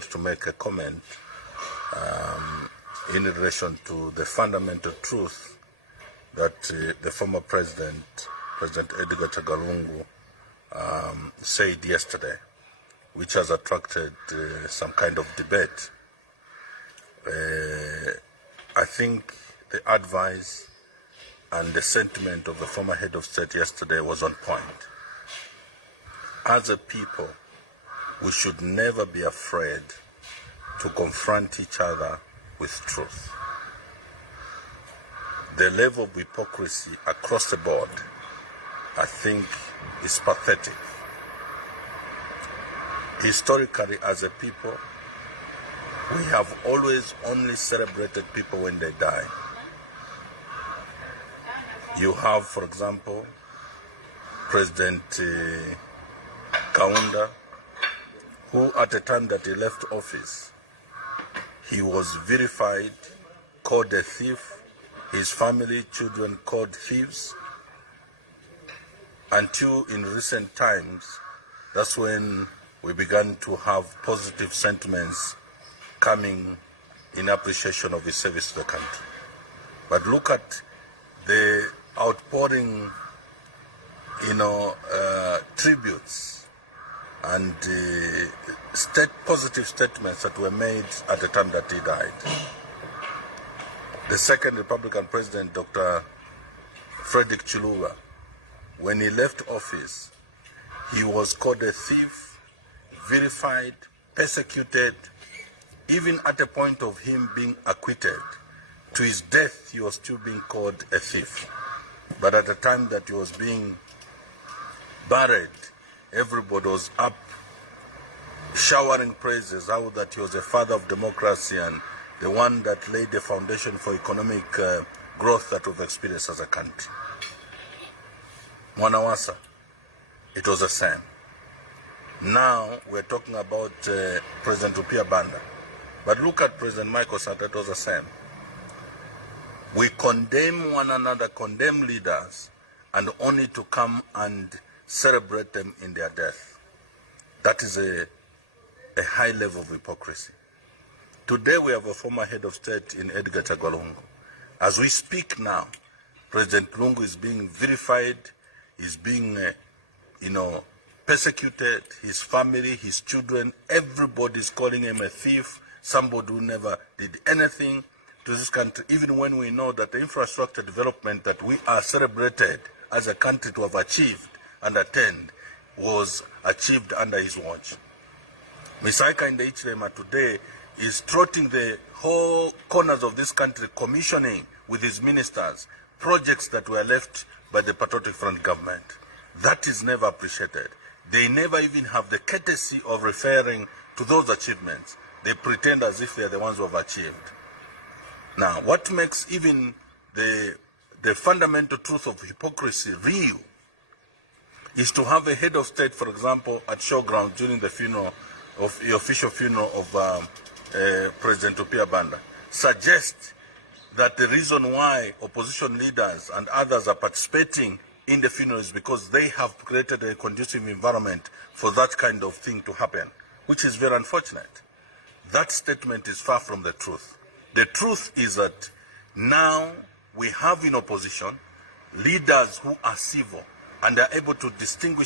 thought to make a comment in relation to the fundamental truth that the former President Edgar Chagwa said yesterday, which has attracted some kind of debate. I think the advice and the sentiment of the former head of state yesterday was on point. As a people, we should never be afraid to confront each other with truth. The level of hypocrisy across the board, I think, is pathetic. Historically, as a people, we have always only celebrated people when they die. You have, for example, President Kaunda, who at the time that he left office, he was vilified, called a thief, his family, children called thieves, until in recent times, that's when we began to have positive sentiments coming in appreciation of his service to the country. But look at the outpouring, tributes and positive statements that were made at the time that he died. The second Republican President, Dr. Frederick Chiluba, when he left office, he was called a thief, vilified, persecuted, even at the point of him being acquitted. To his death, he was still being called a thief. But at the time that he was being buried, everybody was up showering praises, how that he was a father of democracy and the one that laid the foundation for economic growth that we've experienced as a country. Mwanawasa, it was the same. Now we're talking about President Upia Banda. But look at President Michael Sata, it was the same. We condemn one another, condemn leaders, and only to come and celebrate them in their death. That is a high level of hypocrisy. Today we have a former head of state in Edgar Chagwa. As we speak now, President Lungu is being vilified, is being, persecuted, his family, his children, everybody is calling him a thief, somebody who never did anything to this country, even when we know that the infrastructure development that we are celebrated as a country to have achieved and attained was achieved under his watch. Misaika in the Ichilema today is trotting the whole corners of this country, commissioning with his ministers projects that were left by the Patriotic Front government. That is never appreciated. They never even have the courtesy of referring to those achievements. They pretend as if they are the ones who have achieved. Now, what makes even the fundamental truth of hypocrisy real is to have a head of state, for example, at showground during the funeral of the official funeral of President Upia Banda, suggest that the reason why opposition leaders and others are participating in the funeral is because they have created a conducive environment for that kind of thing to happen, which is very unfortunate. That statement is far from the truth. The truth is that now we have in opposition leaders who are civil and are able to distinguish